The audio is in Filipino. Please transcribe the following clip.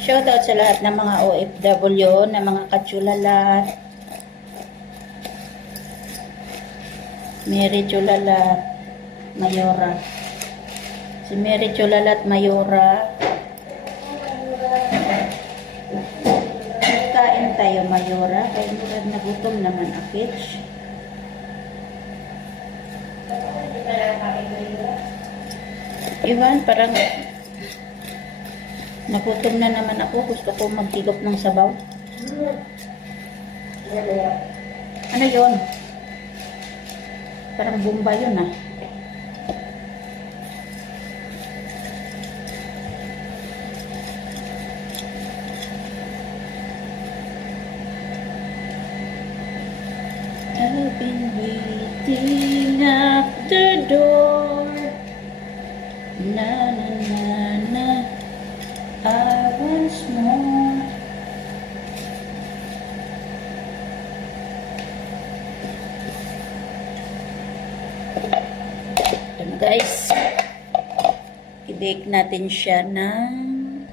Shoutout sa lahat ng mga OFW, na mga katsulalat. Mary Chulalat Mayora. Si Mary Chulalat Mayora. Kain tayo, Mayora. Kaya murad na gutom naman, Akich. Iwan, parang nagutom na naman ako. Gusto ko magtigop ng sabaw. Ano yun? Parang bomba yun ah. I've been waiting at the door. Na na na na. I once more. Guys, i-bake natin siya ng